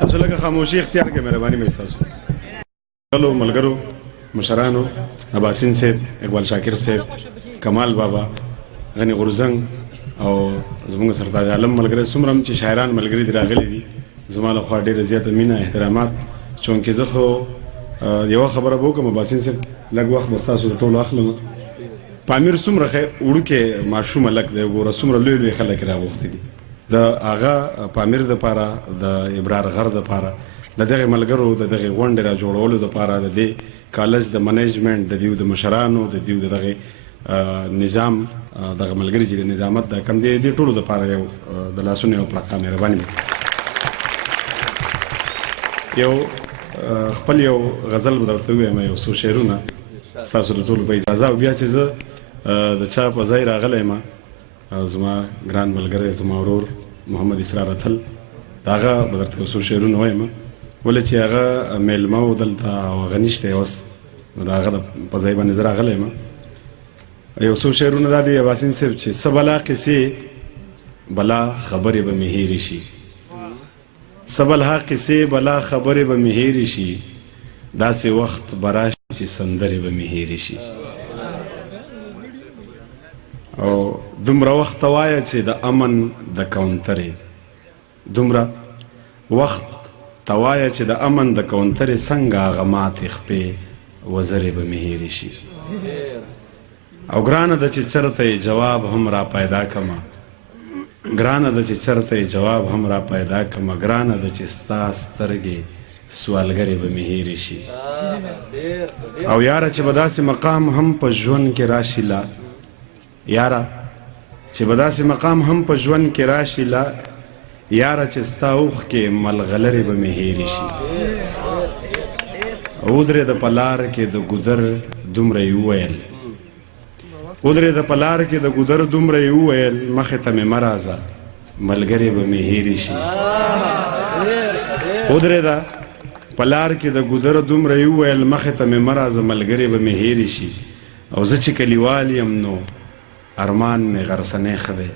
تاسو لکه خاموشي اختیار کړئ مهرباني مې ستاسو ټولو ملګرو مشرانو عباسین صاحب اقبال شاکر صاحب کمال بابا غنی غورزنګ او زموږ سرتاج عالم ملګری څومره چې شاعران ملګري دي راغلي دي زما له خوا ډېره زیاته مینه احترامات چونکې زه خو یوه خبره به وکړم عباسین صاحب لږ وخت به ستاسو د ټولو اخلم پامیر څومره وړوکی ماشوم هلک دی وګوره څومره لوی لوی خلک یې راغوښتي دي د هغه پامیر دپاره د ابرار غر دپاره د دغې ملګرو د دغې غونډې را جوړولو دپاره د دې کالج د منیجمنټ د دیو د مشرانو د دیو د دغې نظام دغه ملګري چې د نظامت دا کم دی دې ټولو دپاره یو د لاسونو یو پړقه مهرباني یو خپل یو غزل به درته ووایم یو څو شعرونه ستاسو د ټولو په اجازه او بیا چې زه د چا په ځای راغلی یم زما ګران ملګری زما ورور محمد اسرار اتل د هغه به درته یو څو شعرونه وایم ولې چې هغه میلمه و دلته او هغه نشته اوس نو د هغه په ځای باندې زه راغلی یم یو څو شعرونه دا دي عباسین صاحب چې څه بلا قصې بلا خبرې به مې هېرې شي څه بلا قصې بلا خبرې به مې هېرې شي داسې وخت به راشي چې سندرې به مې هېرې شي او دومره وخت ته وایه چې د امن د کونترې دومره وخت ته وایه چې د امن د کونترې څنګه هغه ماتې خپې وزرې به مې هېرې شي او ګرانه ده چې چرته یې جواب هم را پیدا کړمه ګرانه ده چې چرته یې جواب هم را پیدا کړمه ګرانه ده چې ستا سترګې سوالګرې به مې هېرې شي او یاره چې به داسې مقام هم په ژوند کې راشي لا یاره چې به داسې مقام هم په ژوند کې راشي لا یاره چې ستا اوښکې ملغلرې به مې هېرې شي ودرېده په لار کې د ګودر دومره یې وویل ودرېده په لار کې د ګودر دومره یې وویل مخې ته مې مه راځه ملګرې به مې هېرې شي ودرېده په لار کې د ګودر دومره یې وویل مخې ته مې مه راځه ملګرې به مې هېرې شي او زه چې کلیوال یم نو ارمان مې غرسنی ښه دی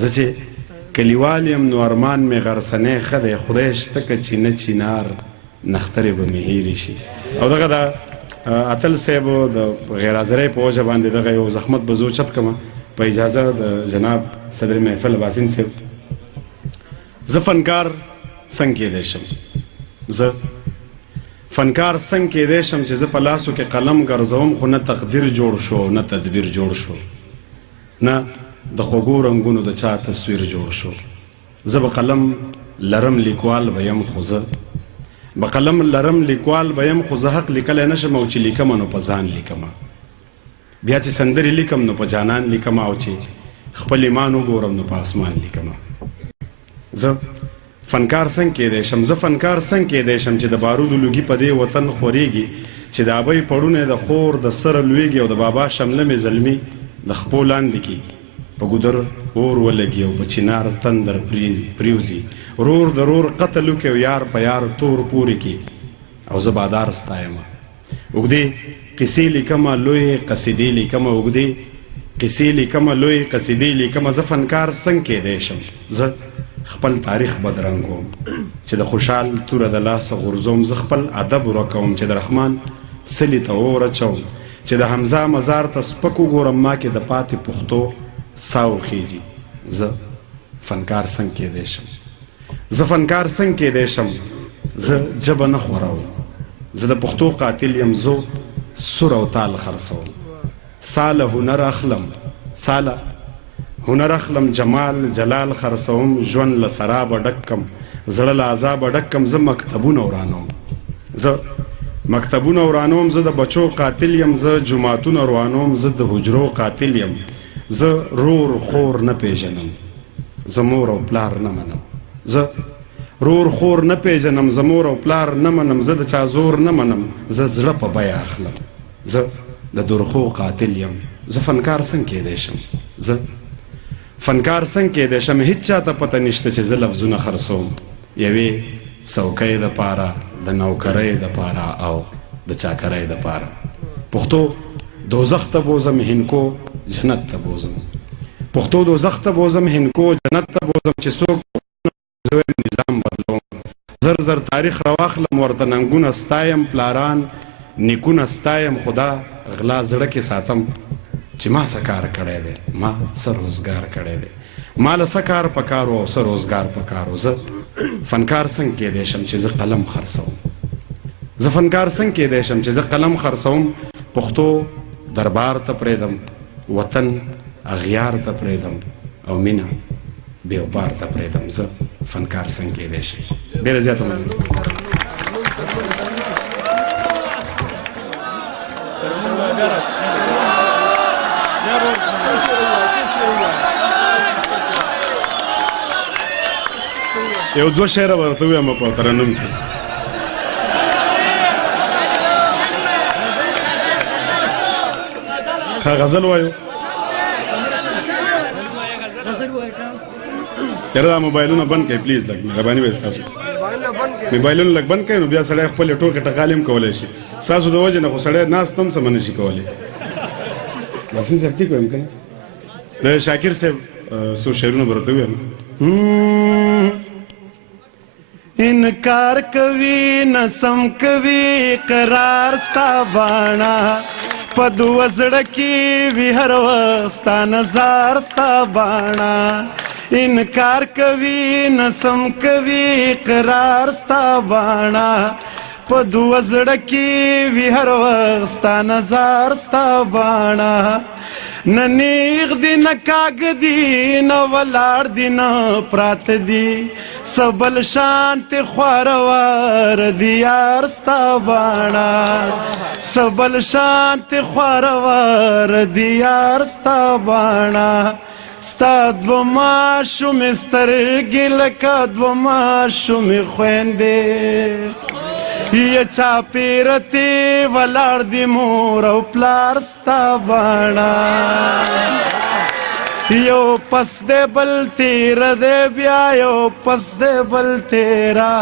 زه چې کلیوال یم نو ارمان مې غرسنی ښه دی خدای شته که چینه چینار نخترې به مې هېرې شي او دغه د اتل صاحب د غیر حاضرۍ په وجه باندې دغه یو زحمت به زه اوچت کړمه په اجازه د جناب صدر محفل عباسین صاحب زه فنکار څنګه کیدی شم زه فنکار څنګه کیدی شم چې زه په لاسو کې قلم ګرځوم خو نه تقدیر جوړ شو نه تدبیر جوړ شو نه د خوږو رنګونو د چا تصویر جوړ شو زه به قلم لرم لیکوال به یم خو زه به قلم لرم لیکوال به یم خو زه حق لیکلی نه شم او چې لیکم نو په ځان لیکمه بیا چې سندرې لیکم نو په جانان لیکمه او چې خپل ایمان وګورم نو په اسمان لیکمه زه فنکار څنګه کیدی شم زه فنکار څنګه کیدی شم چې د بارودو لوګي په دې وطن خورېږي چې د ابۍ پړونه د خور د سره لویږي او د بابا شمله مې زلمي د خپو لاندې کې په ګودر اور ولګي او په چنار تندر پریوزي رور د رور قتل وکړي او یار په یار تور پورې کړي او زه بادار ستایمه اوږدې قصې لیکمه لویې قصیدې لیکمه اوږدې قصې لیکمه لویې قصیدې لیکمه زه فنکار څنګه کیدی شم زه خپل تاریخ بدرنګوم چې د خوشحال توره د لاسه غورځوم زه خپل ادب ورکوم چې د رحمان سلي ته اور اچوم چې د حمزه مزار ته سپک وګورم ما کې د پاتې پښتو ساو خیږي زه فنکار څنګه کیدی شم زه فنکار څنګه کیدی شم زه ژبه نه خوروم زه د پښتو قاتل یم زه سور او تال خرڅوم ساله هنر اخلم ساله هنر اخلم جمال جلال خرڅوم ژوند له سرابه ډک کم زړه له عذابه ډک کم زه مکتبونه ورانوم زه مکتبونه ورانوم زه د بچو قاتل یم زه جوماتونه روانوم زه د حجرو قاتل یم زه رور خور نه پیژنم زه مور او پلار نه منم زه رور خور نه پیژنم زه مور او پلار نه منم زه د چا زور نه منم زه زړه په بیه اخلم زه د درخو قاتل یم زه فنکار څنګه کیدی شم زه فنکار څنګه کیدی شم هیڅ چاته پته نشته چې زه لفظونه خرڅوم یوې څوکۍ دپاره د نوکرۍ دپاره او د چاکرۍ دپاره پښتو دوزخ ته بوزم هندکو جنت ته بوزم پښتو دوزخ ته بوزم هندکو جنت ته بوزم چې څوک نظام بدلوم زر زر تاریخ رواخلم ورته ننګونه ستایم پلاران نیکونه ستایم خدا غلا زړه کې ساتم چې ما څه کار کړی دی ما څه روزګار کړی دی ما له څه کار پکارو او څه روزګار پکارو زه فنکار څنګه کیدی شم چې زه قلم خرڅوم زه فنکار څنګه کیدی شم چې زه قلم خرڅوم پښتو دربار ته پرېږدم وطن اغیار ته پرېږدم او مینه بیوبار ته پرېږدم زه فنکار څنګه کیدی شم ډېره زیاته مننه یو دوه شعره ورته ووایم په ترنم کې ښه غزل وایو یاره دا موبایلونه بند کړئ پلیز لږ مهرباني به ستاسو موبایلونه لږ بند کړئ نو بیا سړی خپلې ټوکې ټقالې هم کولی شي ستاسو د وجې نه خو سړی ناست هم څه نه شي کولی یاسین صاحب ټیک وایم که نه د شاکر صاحب څو شعرونه به ورته ووایم انکار کوي نسم کوي قرار ستا باڼه په دوه زړه کې وي هر وخت ستا نظر ستا باڼه انکار کوي نسم کوي قرار ستا باڼه په دوه زړه کې وي هر وخت ستا نظر ستا باڼه نه نیغ دی نه کاږ دی نه ولاړ دی نه پرات دی سبل شانت خوارور دی یار ستا باڼه سبل شانت خوارور دی یار ستا باڼه ستا دوه ماشومې سترګې لکه دوه ماشومې خویندې یا چاپېرتې ولاړ دی مور او پلار ستا باڼه یو پس دی بل تیره دی بیا یو پس دی بل تیره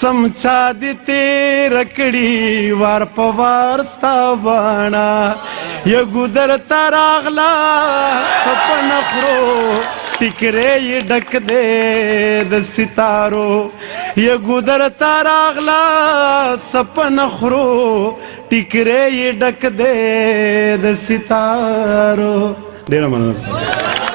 سمچا دی تیره کړي وار په وار ستا باڼه یا ګودر ته راغله سپنه خورو ټیکرې یې ډک دی د ستارو یا ګودر ته راغله سپنه خورو ټیکرې یې ډک دی د ستارو ډېره مننه